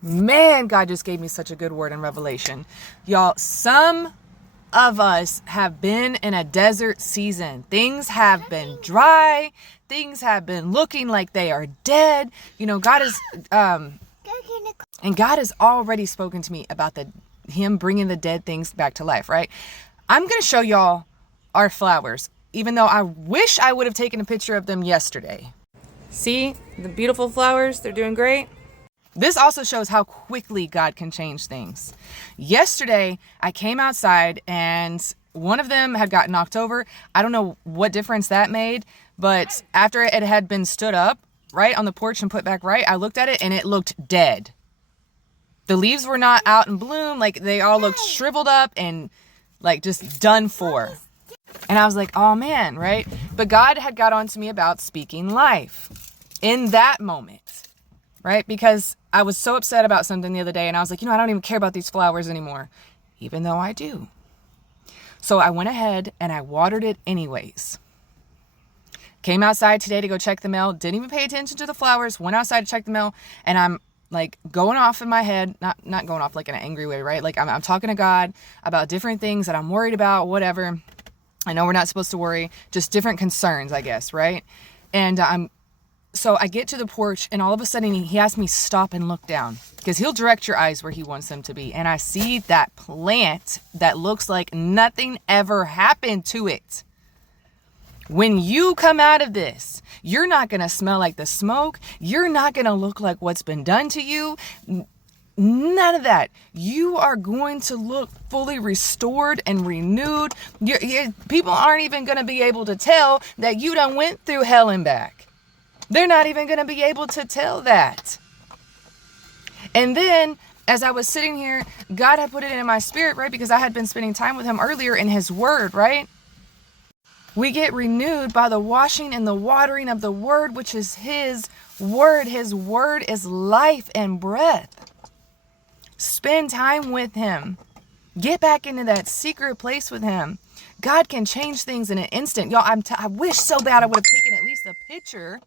Man, God just gave me such a good word in Revelation. Y'all, some of us have been in a desert season. Things have been dry. Things have been looking like they are dead. You know, God is, and God has already spoken to me about Him bringing the dead things back to life, right? I'm going to show y'all our flowers, even though I wish I would have taken a picture of them yesterday. See the beautiful flowers? They're doing great. This also shows how quickly God can change things. Yesterday, I came outside and one of them had gotten knocked over. I don't know what difference that made, but after it had been stood up right on the porch and put back right, I looked at it and it looked dead. The leaves were not out in bloom. Like, they all looked shriveled up and like just done for. And I was like, oh man, right? But God had got on to me about speaking life in that moment. Right? Because I was so upset about something the other day and I was like, I don't even care about these flowers anymore, even though I do. So I went ahead and I watered it anyways. Came outside today to go check the mail. Didn't even pay attention to the flowers. Went outside to check the mail and I'm like going off in my head, not going off like in an angry way, right? Like I'm talking to God about different things that I'm worried about, whatever. I know we're not supposed to worry, just different concerns, I guess, right? And so I get to the porch and all of a sudden he has me stop and look down because he'll direct your eyes where he wants them to be. And I see that plant that looks like nothing ever happened to it. When you come out of this, you're not going to smell like the smoke. You're not going to look like what's been done to you. None of that. You are going to look fully restored and renewed. People aren't even going to be able to tell that you done went through hell and back. They're not even going to be able to tell that. And then as I was sitting here, God had put it in my spirit, right? Because I had been spending time with him earlier in his word, right? We get renewed by the washing and the watering of the word, which is his word. His word is life and breath. Spend time with him. Get back into that secret place with him. God can change things in an instant. Y'all, I wish so bad I would have taken at least a picture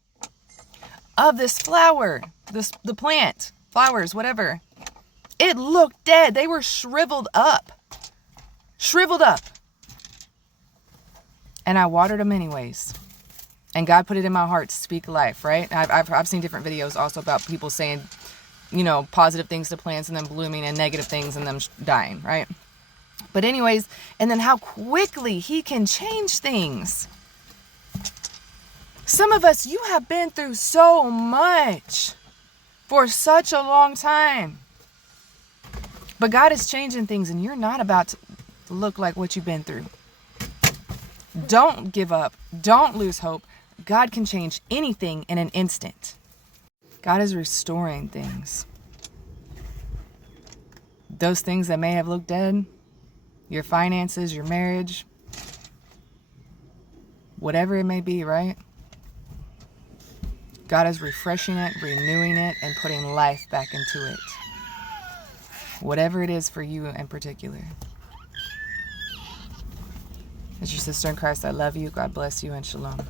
of this flower, the plant, flowers, whatever. It looked dead. They were shriveled up. And I watered them anyways. And God put it in my heart to speak life, right? I've seen different videos also about people saying, positive things to plants and them blooming and negative things and them dying, right? But anyways, and then how quickly he can change things. Some of us, you have been through so much for such a long time. But God is changing things and you're not about to look like what you've been through. Don't give up. Don't lose hope. God can change anything in an instant. God is restoring things. Those things that may have looked dead, your finances, your marriage, whatever it may be, right? God is refreshing it, renewing it, and putting life back into it. Whatever it is for you in particular. It's your sister in Christ. I love you. God bless you and shalom.